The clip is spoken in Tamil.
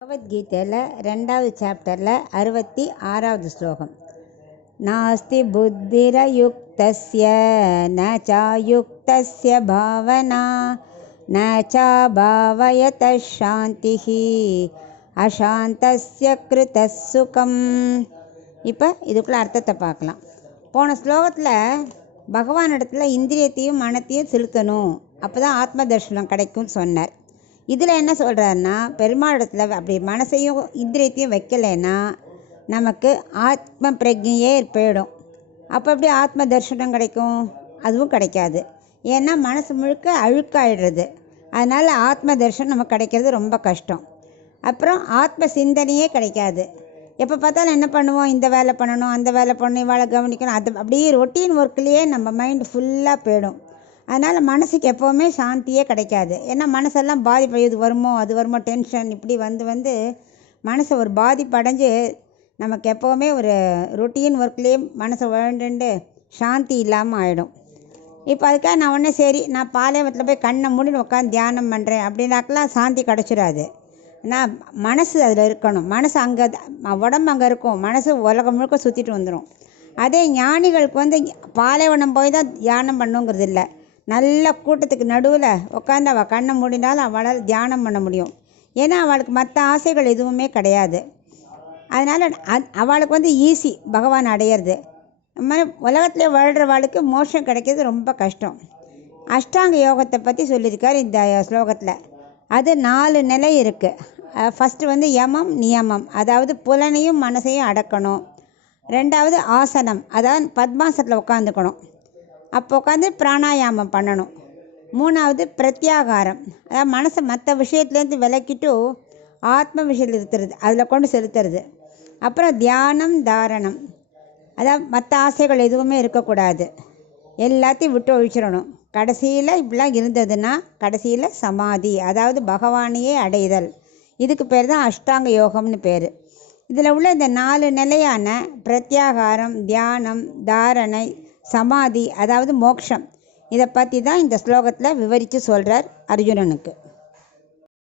பகவத்கீதையில் 2வது சாப்டரில் 66வது ஸ்லோகம். நாஸ்தி புத்திரயுக்தஸ்ய ந சாயுக்தஸ்ய பாவனா ந சாபாவயதः சாந்திः அசாந்தஸ்ய கிருதஸ் சுகம். இப்போ இதுக்குள்ள அர்த்தத்தை பார்க்கலாம். போன ஸ்லோகத்தில் பகவான் இடத்துல இந்திரியத்தையும் மனத்தையும் செலுத்தணும், அப்போ தான் ஆத்ம தர்ஷனம் கிடைக்கும்னு சொன்னார். இதில் என்ன சொல்கிறாருன்னா, பெருமாள் இடத்துல அப்படி மனசையும் இந்திரியத்தையும் வைக்கலைன்னா நமக்கு ஆத்ம பிரஜையே போயிடும். அப்போ எப்படி ஆத்ம தரிசனம் கிடைக்கும்? அதுவும் கிடைக்காது. ஏன்னா மனசு முழுக்க அழுக்காயிடுறது. அதனால் ஆத்ம தரிசனம் நமக்கு கிடைக்கிறது ரொம்ப கஷ்டம். அப்புறம் ஆத்ம சிந்தனையே கிடைக்காது. எப்போ பார்த்தாலும் என்ன பண்ணுவோம், இந்த வேலை பண்ணணும், அந்த வேலை பண்ணணும், இவாளை கவனிக்கணும், அது அப்படியே ரொட்டீன் ஒர்க்லேயே நம்ம மைண்டு ஃபுல்லாக போயிடும். அதனால் மனசுக்கு எப்போவுமே சாந்தியே கிடைக்காது. ஏன்னா மனசெல்லாம் பாதிப்பு, இது வருமோ அது வருமோ, டென்ஷன் இப்படி வந்து மனசை ஒரு பாதிப்பு அடைஞ்சு நமக்கு எப்போவுமே ஒரு ரொட்டீன் ஒர்க்லேயே மனசை வாழ்ந்துட்டு சாந்தி இல்லாமல் ஆகிடும். இப்போ அதுக்காக நான் உடனே சரி நான் பாலைவனத்தில் போய் கண்ணை மூடின்னு உட்காந்து தியானம் பண்ணுறேன் அப்படின்னாக்கெல்லாம் சாந்தி கிடச்சிடாது. நான் மனசு அதில் இருக்கணும். மனசு அங்கே, உடம்பு அங்கே இருக்கும், மனசு உலகம் முழுக்க சுற்றிட்டு வந்துடும். அதே ஞானிகளுக்கு பாலைவனம் போய் தான் தியானம் பண்ணுங்கிறது இல்லை. நல்ல கூட்டத்துக்கு நடுவில் உட்காந்து அவள் கண்ணை மூடினாலும் அவளால் தியானம் பண்ண முடியும். ஏன்னா அவளுக்கு மற்ற ஆசைகள் எதுவுமே கிடையாது. அதனால் அவளுக்கு ஈஸி பகவான் அடையிறது. உலகத்தில் வாழ்கிறவாளுக்கு மோட்சம் கிடைக்கிறது ரொம்ப கஷ்டம். அஷ்டாங்க யோகத்தை பற்றி சொல்லியிருக்கார் இந்த ஸ்லோகத்தில். அது 4 நிலை இருக்குது. ஃபஸ்ட்டு யமம் நியமம், அதாவது புலனையும் மனசையும் அடக்கணும். 2வது ஆசனம், அதாவது பத்மாசனத்தில் உட்காந்துக்கணும், அப்போ உட்காந்து பிராணாயாமம் பண்ணணும். 3வது பிரத்யாகாரம், அதாவது மனசை மற்ற விஷயத்துலேருந்து விலக்கிட்டு ஆத்ம விஷயத்தில் இருக்கிறது, அதில் கொண்டு செலுத்துறது. அப்புறம் தியானம் தாரணம், அதாவது மற்ற ஆசைகள் எதுவுமே இருக்கக்கூடாது, எல்லாத்தையும் விட்டு ஒழிச்சிடணும். கடைசியில் இப்படிலாம் இருந்ததுன்னா கடைசியில் சமாதி, அதாவது பகவானையே அடைதல். இதுக்கு பேர் தான் அஷ்டாங்க யோகம்னு பேர். இதில் உள்ள இந்த 4 நிலையான பிரத்யாகாரம், தியானம், தாரணை, சமாதி, அதாவது மோட்சம், இதை பற்றி தான் இந்த ஸ்லோகத்தில் விவரித்து சொல்கிறார் அர்ஜுனனுக்கு.